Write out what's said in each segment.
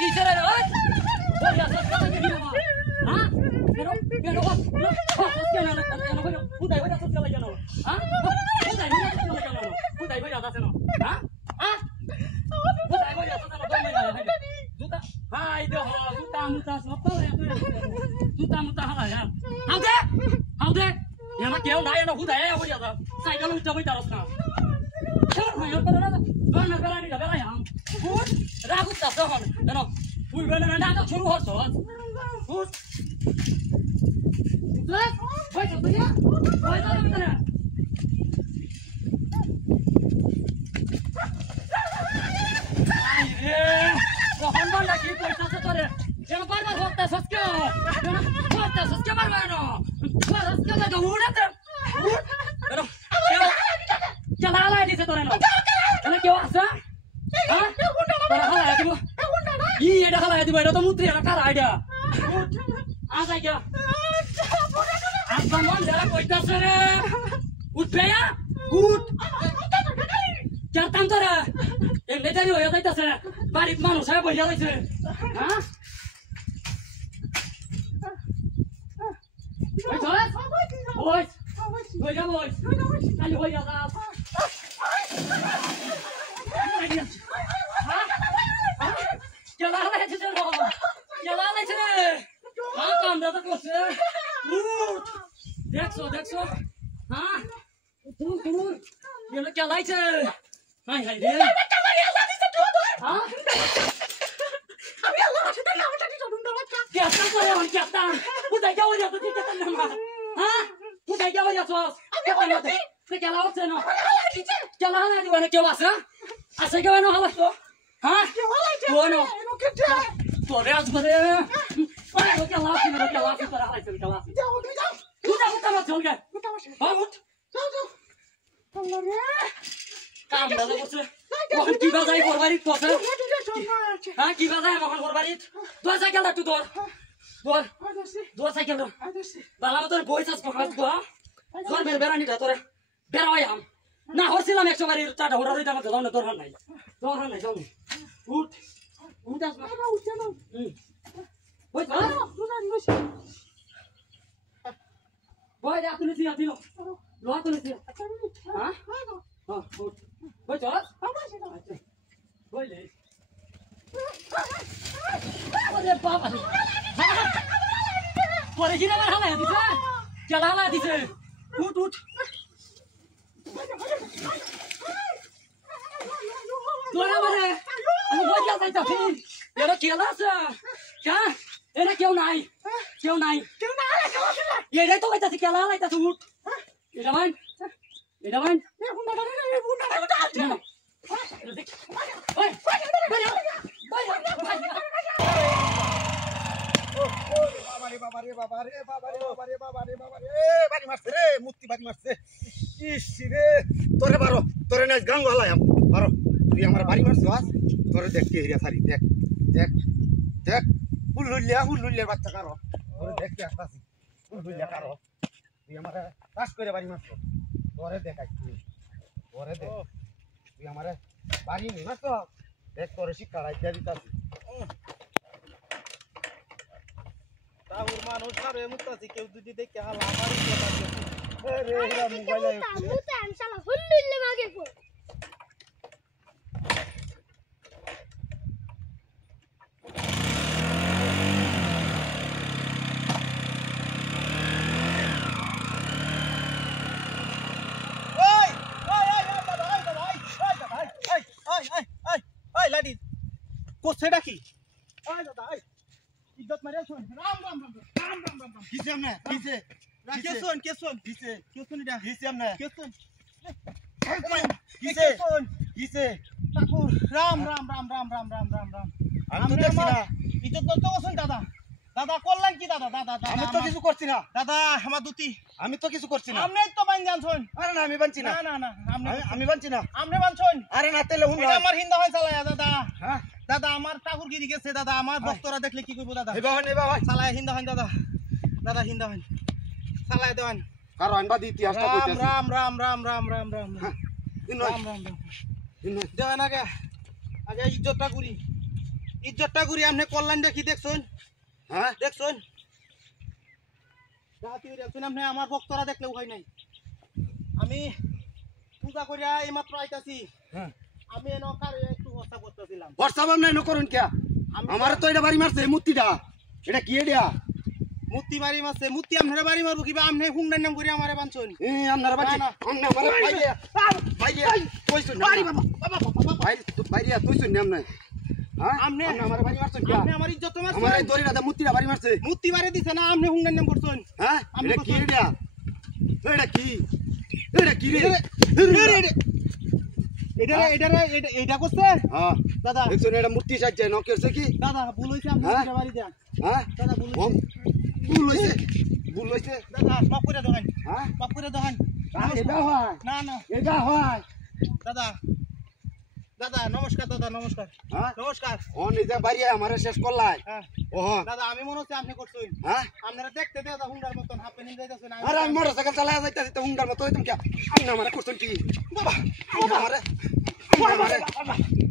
কিসের রে ওই ওই আসলে কথা কি না হ্যাঁ কেন কেন কেন কেন উদাই হয়ে যাচ্ছে চলে কেন হ্যাঁ উদাই হয়ে যাচ্ছে চলে কেন উদাই হয়ে যাচ্ছে না হ্যাঁ হ্যাঁ উদাই হয়ে যাচ্ছে না দমে যায় জুতা হাই দে জুতা মুতা সব তো জুতা মুতা হালা হাউদে yana কেউ নাই না উদাই হয়ে যাচ্ছে সাইকেল উঠতে হই তারস না চল না ইয়া করে না না করে নি বেলা ইয়াম ফুট রাগুত তা হন জানো তুই বেলা না না শুরু হস foot Let's wait up here. Wait up there. Aye. Kohan bol lagi paisa se tore. Yang bar hota saske. Hota saske bar no. Saske da udat. Pero chala la di se tore no. Kana kyo asa? Ha? Para hala di bo. Ii eda hala di bo eda to mutri ana kara idea. Asa kya? Abang jalan koita sere, ut beya, ut. Jangan tora, yang lejar yo ya koita sere, balik manu saya boleh jalan sere, hah? Boy jalan, boy, boy jalan boy, ayo boy jalan. Jalan aja sere, jalan aja sere, makan dah tak sere. देखो देखो हाँ तुम ये लोग क्या light है हाय हाय रे हाँ अभी अल्लाह से तेरा बेटा की जोड़ूं दो बच्चा क्या काम कर रहे हो क्या काम उधर क्या हो रहा है तुझे क्या करना है हाँ उधर क्या हो रहा है क्या करना है क्या लाओ से ना क्या लाना है दीवाने क्या वासा ऐसे क्या बनो हवा तो हाँ वो नो तो रे आज बड़े तो क्या लाओ से तेरा हाल से क्या लाओ Udah mut चल गया हां mut जाओ Allah रे काम दादा बस मोहन की बाजाई घरबारी पसे हां की बाजाई मोहन घरबारी दो साइकेल दा तू दो साइकेल दा बाला তোর বইছাস পকাস গো তোর বেরানি দা তোরে বেরাই আম না হরছিলাম 100 বারি টাটা হড়া রইতা মত দাও না তোর নাই যাও উঠ উঠাস না উঠ না ওই যা Boy, dah tulis dia tino. Luar tulis dia. Hah? Oh, boy, jalan. Boy, le. Boy, papa. Boy, gila mana halnya di sana? Jalan lah di sana. Ut. Dua mana? Aku boy jalan tapi. Ya lo kira sah. Ya. Enak kau naik. ये रे तो ऐसा क्या ला ऐसा suit ये डमान ये बुंदा ओए बाबा रे बारी मारছে रे मुक्ति बारी मारছে इस रे तोरे बारो तोरे ने गांग वाला हम बारो তুই আমার বাড়ি মারছ তোরে দেখতে এরিয়া সারি দেখ হুলুলিয়া বাচ্চা কারো তোরে দেখতে আসতাছি হুলুলিয়া কারো তুই আমারে পাস করে বাড়ি মারছ তোরে দেখাইছি তোরে দেখ তুই আমারে বাড়ি নি মারছ দেখ তোরে শিক্ষা রাইয়া দিতাছি তাহুর মানুষ কারে মুতাছি কেউ যদি দেখে হালা বাড়ি দিয়ে রে এরা মোবাইলে মুতা শালা হুলুলিয়া মাগে কো কোসে ডাকি আয় দাদা আয় ইজ্জত মারিয়া শুন রাম কিসে আমনে কিসে কেসন কিসে এটা কিসে আমনে কেসন কিসে ঠাকুর রাম আমি তো দেখছি না ইজ্জত তো কোসন দাদা করলেন কি দাদা আমি তো কিছু করছি না দাদা আমার দুটি আমি তো কিছু করছি না আপনি তো বান জানছন আরে না আমি বানছি না না আমি বানছি না আপনি বানছন আরে না তেলে হুন এটা আমার হিন্দা হয় চালায়া দাদা হ্যাঁ দাদা আমার ঠাকুরগিরি গেছে দাদা আমার ভক্তরা দেখলে কি করব দাদা এবা ভাই চালায়া হিন্দা হয় দাদা হিন্দা হয় চালায়া দেন কারো আনবা দি ইতিহাসটা কইতাছি রাম দিন দেন আগে ইজ্জতটা করি ইজ্জতটা করি আপনি কল্যাণটা কি দেখছেন? হ্যাঁ দেখছেন আপনি আমার ভক্তরা দেখলে উপায় নাই। আমি পূজা করিয়া এইমাত্র আইতাছি। হ্যাঁ আমি একটু বস্তা করতেছিলাম। হোয়াটসঅ্যাপ আপনি এনে করুন কে আমার তো এটা বাড়ি মারছে মূর্তিটা এটা কি এটা মূর্তি বাড়ি মারছে মূর্তি আপনারা বাড়ি মারবো কিবা আপনি হুন্ডার নাম করে আমারে বানছেন। আপনার বাড়ি তুই শুন না আপনি আমার বাড়ি মারছেন কে আপনি আমার ইজ্জত মারছেন। আমার এই দড়িটা মূর্তিটা বাড়ি মারছে মূর্তি বাড়ি দিছে না আপনি হুন্ডার নাম করছেন। হ্যাঁ এটা কি এটা এটা কি এটা কি রে এটা করছে হ্যাঁ দাদা। দেখছেন এটা মূর্তি সাজছে ন করছে কি দাদা ভুল হইছে আপনার বাড়ি দেন। হ্যাঁ দাদা ভুল হইছে দাদা মাফ করে দেন। হ্যাঁ মাফ করে দেন। এটা হয় না না এটা হয় দাদা দাদা নমস্কার দাদা নমস্কার। হ্যাঁ নমস্কার। ও নিজে বাড়ি আমারে শেষ করলাই হ্যাঁ ওহ দাদা আমি মনে হচ্ছে আপনি করছেন। হ্যাঁ আপনারা দেখতে দাদা হুন্ডার মতন হাফে নিয়ে যাইতেছেন। আরে আমি মোটরসাইকেল চালায় যাইতাছি তো হুন্ডার মতো তুমি কি আপনি আমারে করছেন কি বাবা আমারে আমারে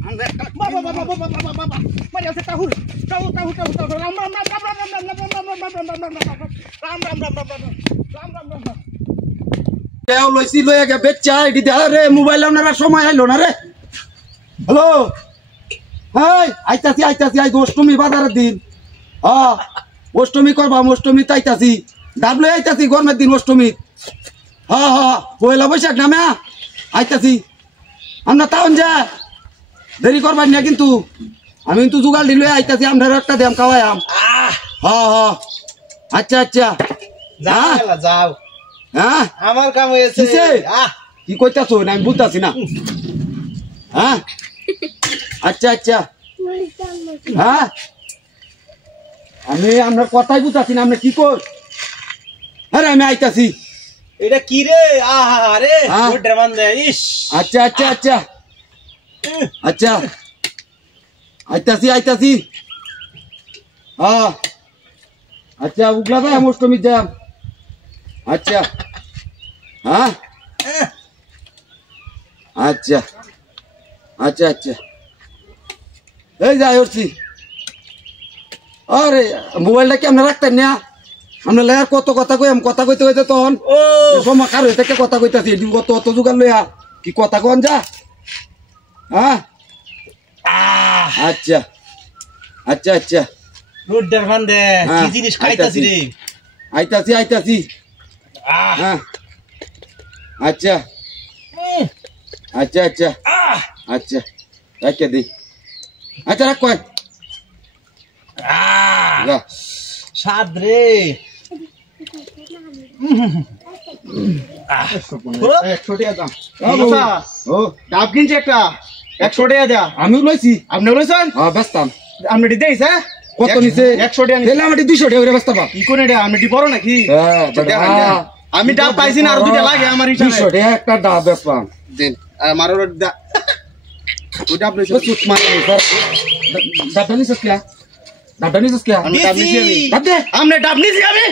আমরা একটা বাবা বাবা বাবা বাবা বাবা মারি আছে তাহুল তাহুল তাহুল তাহুল তাহুল রাম রাম রাম রাম রাম রাম রাম রাম রাম রাম রাম রাম রাম রাম রাম রাম রাম কেউ লইছি লইয়া গে বেচ্চা এডি দে রে মোবাইল আপনার সময় আইলো না রে হ্যালো হাই আইতাছি আই অষ্টমী বাজারের দিন হ্যাঁ অষ্টমী করবাম অষ্টমী তাইতাছি ডাবলে আইতাছি গরমের দিন অষ্টমী হ্যাঁ হ্যাঁ পয়লা বৈশাখ নামে আইতাছি আমরা টাউন যা দেরি করবার না কিন্তু আমি কিন্তু জোগাড় দিলে আইতাছি আমরা একটা দাম খাওয়াইম হ্যাঁ হ্যাঁ আচ্ছা আচ্ছা যাও যাও হ্যাঁ আমার কাম হয়েছে। কি কইতাছো না আমি বুঝতাছি না হ্যাঁ আচ্ছা আচ্ছা হ্যাঁ আমি আপনার কথাই বুঝতাছি না আপনি কি কর আরে আমি আইতাছি এটা কি রে আরে হ্যাঁ। ওই ড্রামান দে ইস আচ্ছা আচ্ছা আচ্ছা আচ্ছা আইতাছি হ্যাঁ আচ্ছা উগলা ভাই অষ্টমী যাম আচ্ছা হ্যাঁ আচ্ছা আচ্ছা আচ্ছা এই যাই উঠছি আরে মোবাইলটা কি আপনার রাখতেন না আমরা লেয়ার কত কথা কই কথা কইতে কইতে তখন ও সময় কার হইতে কথা কইতাছি কত অত জোগাড় লইয়া কি কথা কন যা হ্যাঁ আচ্ছা আচ্ছা আচ্ছা রোড ড্রামান দে কি জিনিস খাইতাছি রে আইতাছি হ্যাঁ আচ্ছা আচ্ছা আচ্ছা আচ্ছা রাখে দি আচ্ছা রাখ কয় স্বাদ রে ডাব কিনছে একটা 100 টাকা দেয়া আমিও লইছি আপনি লইছেন হ্যাঁ ব্যস্তাম আপনি দিতেইছ হ্যাঁ কত নিছে 100 টাকা তাহলে আমি 200 টাকা করে ব্যস্ত পা কি কোন এটা আমি বড় নাকি হ্যাঁ আমি ডাব পাইছি না আর দুইটা লাগে আমার হিসাবে 200 টাকা একটা ডাব ব্যস্তাম দেন মারো ওই ডাব লইছ সুত মারি স্যার ডাবটা নিছিস কি ডাবটা নিছিস কি আমি ডাব নিছি আমি ডাব দে আমনে ডাব নিছি আমি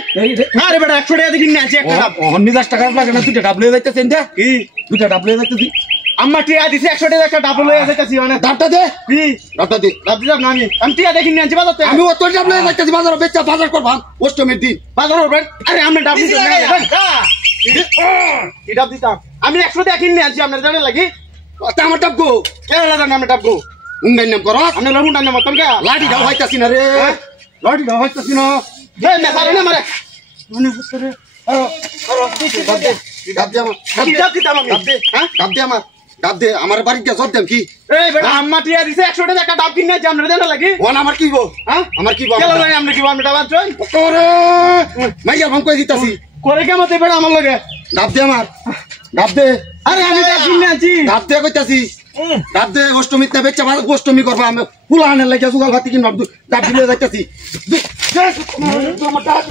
আরে বেটা 100 টাকা দিন নিছি একটা ডাব 50 টাকা লাগে না দুইটা ডাব লয়ে যাইতেছেন দে কি দুইটা ডাব লয়ে যাইতেছি আম্মা টিয়া দিছে 100 টাকা একটা ডাব লয়ে যাইতাছি মানে ডাবটা দে কি ডাবটা দে ডাব দিলাম না আমি টিয়া দেখি নিছি বাজারতে আমি অত ডাব লয়ে যাইতেছি বাজারে বেচা বাজার করবাম অষ্টমীর দিন বাজার করবেন আরে আমনে ডাব নিছি এই ডাব দিতাম আমি 100 টাকা কিনে আনছি আপনার জানেন লাগি তা আমার ডাব গো কেন লাগা আমি ডাব গো উঙ্গাই নাম করো আপনি লহুন ডান মতন কা লাঠি দাও হইতাছি না রে লাঠি দাও হইতাছি না এই মেসারে না মারে মনে হচ্ছে রে ডাব দে ডাব দে আমার কি ডাব দিতাম আমি ডাব দে হ্যাঁ ডাব দে ডাব দে আমার বাড়ি গিয়ে জব দেম কি এই বেটা আম্মা টিয়া দিছে 100 টাকা একটা ডাব কিনে আনছি আপনার জানেন লাগি ওন আমার কি গো হ্যাঁ আমার কি গো কেন লাগে আপনি কি আমি ডাব আনছেন করে মাইয়া ভাঙ কই দিতাছি করে কেমন বেটা আমার লগে ডাব দে আমার ডাব দে আরে আমি ডাব কিনে আনছি ডাব দে কইতাছি ডাব দে অষ্টমীতে না বেচা অষ্টমী করবা আমি ফুলানের লাগিয়া সুগাল ভাতি কিনা ডাব দিলে যাইতাছি আমার ডাব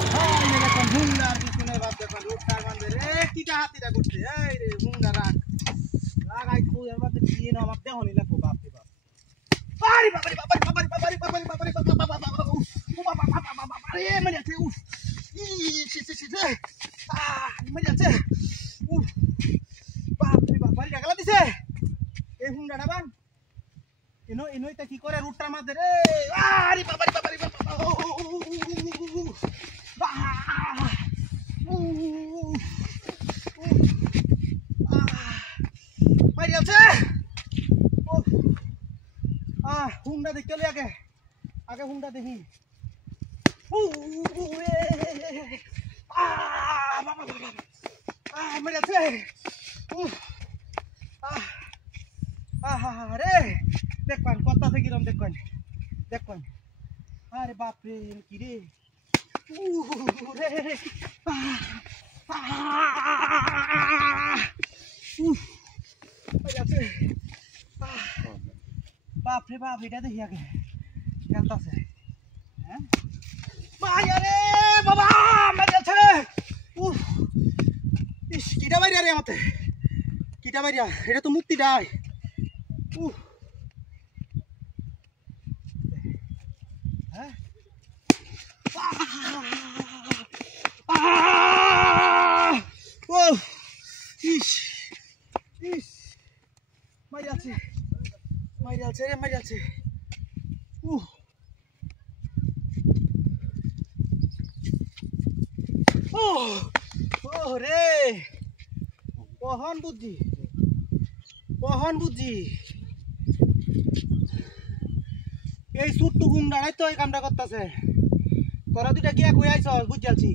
ইনোইটা কি করে রুটটার মধ্যে রে আরে বাবা রে বাবা রে বাবা মারি আছে হুন্ডা দেখতে আগে আগে হুন্ডা দেখি মারি আছে রে দেখবেন কথা থেকে কিরম দেখবেন আরে বাপরে কি রে বাপরে বাপ এটা দেখি আগে কেমন আছে হ্যাঁ রে বাবা মারিয়াছে ইস কিটা মারিয়া রে আমাতে কিটা মারিয়া এটা তো মুক্তি দেয় হ্যাঁ ইস ইস মারিয়াছে রে মারিয়াছে রে কহন বুদ্ধি এই ছোট্ট গুন্ডারাই তো এই কামটা করতেছে তোরা দুইটা গিয়া কই আইছ বুঝালছি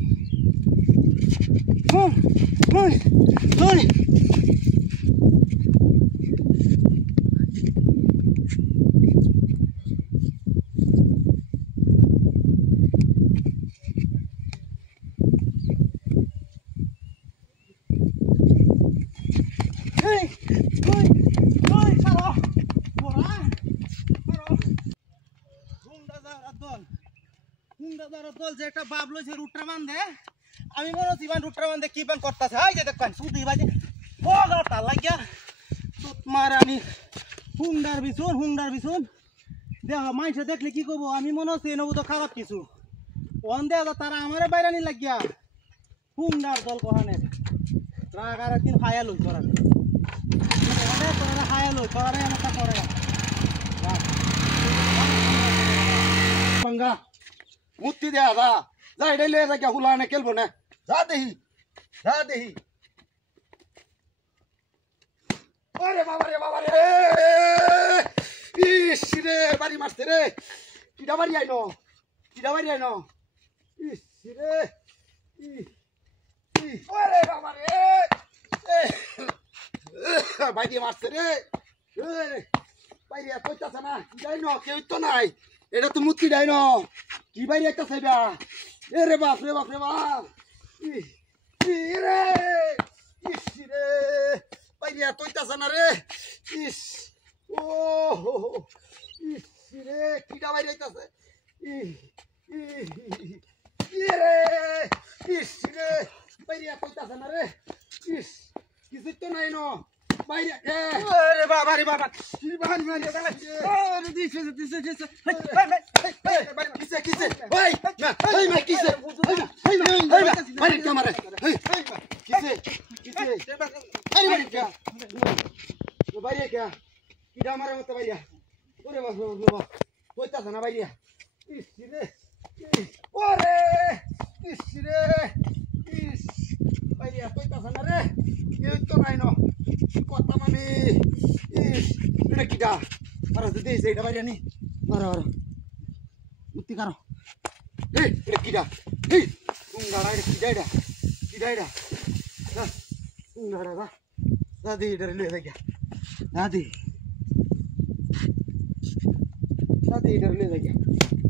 দল যে একটা বাপ লইছে রুটটা মান দে আমি মনে হচ্ছি রুটটা মান দে কি বান করতেছে হাই যে দেখবেন সুদি বাজে বগাটা লাগিয়া সুত মারানি হুন্ডার বিছুন দেখ মাইসে দেখলে কি করবো আমি মনে হচ্ছে এনে তো খারাপ কিছু ওন দেখ তারা আমারে বাইরানি লাগিয়া হুন্ডার দল কহানে রাগ আর একদিন হায়া লই তোরা হায়া লই তোরা এমনটা করে पंगा मुत्ती दे आधा जा इडे ले जा क्या हुलाने केल बोने जा देही अरे बाबा रे इस रे बारी मारते रे किडा बारी आइनो इस रे अरे बाबा रे बारी मारते रे बारी कोइता सना जाइनो केउ तो নাই এটা তো মুক্তি দেয় না কি বাইরে একটা সাইবা এ রে বাপ রে রে ইস রে বাইরে তোইতাছ না রে ইস ও ইস রে কিডা বাইরে আইতাছে রে ইস রে বাইরে তোইতাছ না রে ইস কিছু তো নাই না বাইরে আরে বাবা কি বাহান মারি আরে দিছে কিসে ওই মা কিসে মারি ক্যামেরা কিসে আরে মারি क्या বাইরে क्या কিডা মারে মত বাইরে ওরে বাবা কইতাছ না বাইরে ইসরে ওরে ইসরে ইস বাইরে কইতাছ না রে কেউ তো নাই না কথা মানে ইস এটা কিডা আর যদি এইটা বাইরে নি মারো মুক্তি করো এই এটা কিডা এই উঙ্গারা এটা কিডা উঙ্গারা দাদি এটা লে দেখা দাদি এটা লে দেখা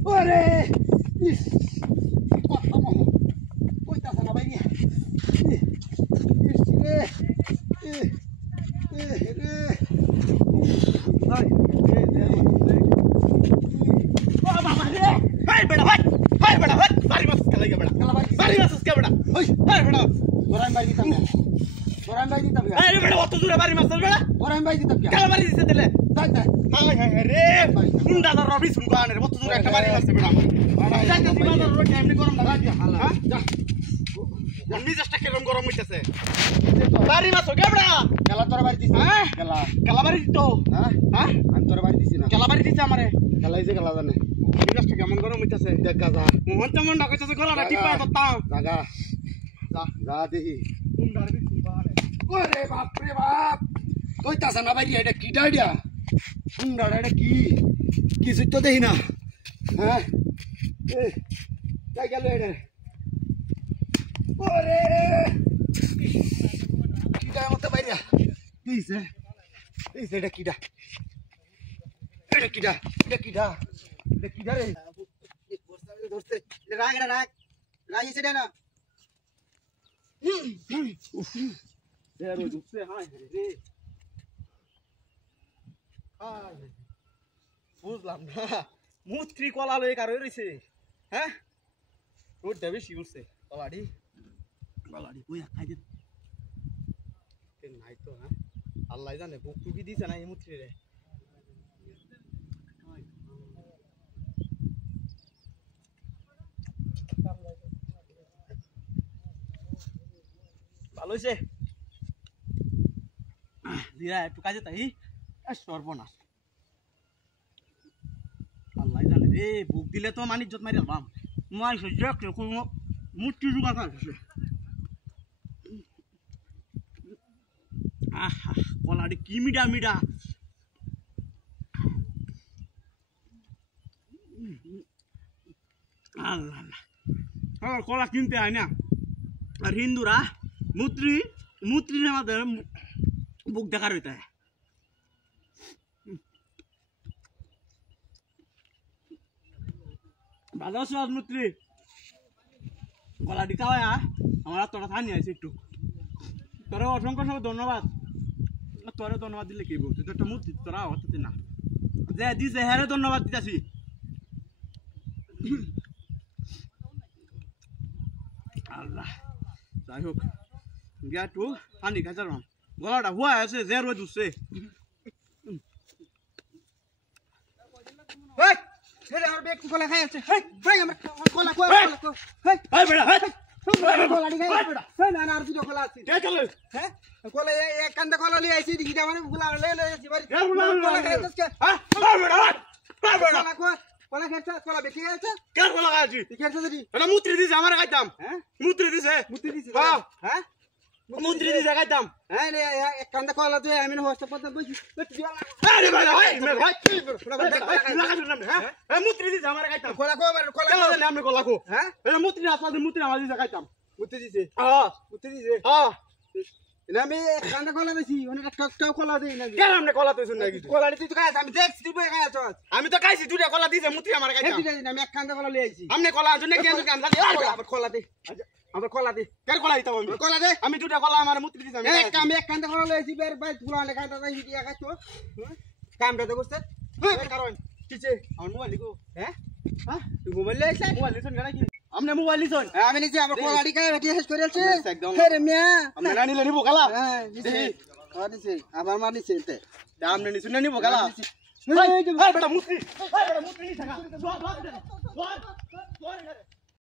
ওরে ইস কথা মহ কইতাছ না বাইরে ইস রে মিজাজটা কিরকম গরম হইতেছে বাড়ি মাছো কেবড়া খেলা তোর বাড়ি দিছি হ্যাঁ খেলা খেলা বাড়ি দিত হ্যাঁ হ্যাঁ আমি তোর বাড়ি দিছি না খেলা বাড়ি দিছে আমারে খেলাইছে খেলা জানে মিজাজটা কেমন গরম হইতেছে দেখা যা মোহন তেমন ডাকাইতেছে গলাটা টিপা ধরতাম জাগা যা যা দেখি হুন্ডার বিছুন বারে ওরে বাপ রে বাপ কইতাছ না বাইরে এটা কি ডাইডিয়া সুন্দর এটা কি কিছু তো দেখি না হ্যাঁ যাই গেল এটা ওরে কিটা মতো বাইরে দিছে দিছে এটা কিটা এটা কিটা এটা কিটা এটা কিটা রে ধরছে রাগ রাগ রাগ এসে না বুঝলাম না মুত্রি কলা লয়ে কারো রয়েছে হ্যাঁ রোডটা বেশি উঠছে কলাডি কলাডি কই খাই দে নাই তো হ্যাঁ আল্লাহ জানে বুক টুকি দিছে না এই মুত্রি রে ভালো হয়েছে দিয়া একটু কাজে তাই সর্বনাশ আল্লাহ জানে রে বুক দিলে তো মানিক জত মারি আলবাম মাই সহ্য কোনো মূর্তি জোগাড় করছে আহা কলাটি কি মিডা মিডা আল্লাহ কলা কিনতে হয় না আর হিন্দুরা মুত্রির আমাদের বুক দেখার হইতে হয় ভালো আছো আজ মুত্রি গলা দিকা হয় আমার তোরা থানি আছে একটু তোরা অসংখ্য সব ধন্যবাদ তোরা ধন্যবাদ দিলে কি বলতো তোর একটা মূর্তি তোরা হতে না যে দিছে হ্যাঁ ধন্যবাদ দিতেছি আল্লাহ যাই হোক গিয়া একটু পানি খাইতে গলাটা হুয়া আছে যে রোদ উঠছে আমার ব্যক্তি কলা খাই আছে কলা না আর দুটো কলা আছে হ্যাঁ কলা এক কান্দা কলা লিয়ে আইছি দিঘিটা মানে গুলা লয়ে বাড়ি কলা খাইতেছ কলা খেয়েছে কলা বেশি গেছে কার কলা খাইছি খেয়েছে যদি এটা মুত্রি দিছে আমার খাইতাম হ্যাঁ মুত্রি দিছে হ্যাঁ মুত্রি দিছে খাইতাম হ্যাঁ এক কান্দা কলা তুই আমি হোস্টেল পড়তে বসি আরে ভাই হ্যাঁ মুত্রি দিছে আমার খাইতাম কলা কলা আমি কলা খো হ্যাঁ এটা মুত্রি আপনাদের মুত্রি আমার দিছে খাইতাম মুত্রি দিছে হ্যাঁ মুত্রি দিছে হ্যাঁ আমি কান্দা কলা দিছি অনেক একটাও কলা দেই না কেন আপনি কলা তুই শুন না কিছু কলা তুই তো খাইছ আমি দেখছি তুই খাইছ আমি তো খাইছি দুইটা কলা দিছে মুত্রি আমার খাইতাম আমি এক কান্দা কলা লই আইছি আপনি কলা আনছেন নাকি আনছেন কান্দা আবার কলা দে আমার কলা দে কেন কলা দিতাম আমি কলা দে আমি দুইটা কলা আমার মুত্রি দিছি আমি এক কান্দা কলা লই আইছি বের ভাই ফুলা লে কান্দা তাই দিয়া খাইছো কামটা তো করছ কারণ কিছে আমার মোবাইল লিখো হ্যাঁ হ্যাঁ তুই মোবাইল লই আইছ মোবাইল লিছন কেন কি আমনে মোবাইল লিছন আমি নিছি আমার কলাডি কাই বেটি শেষ করে আছে হে মিয়া আমনে রানি লে নিবো কালা হ্যাঁ নিছি নিছি আবার মার নিছি তে আমনে নিছু না নিবো কালা ভাই বেটা মুত্রি নিছা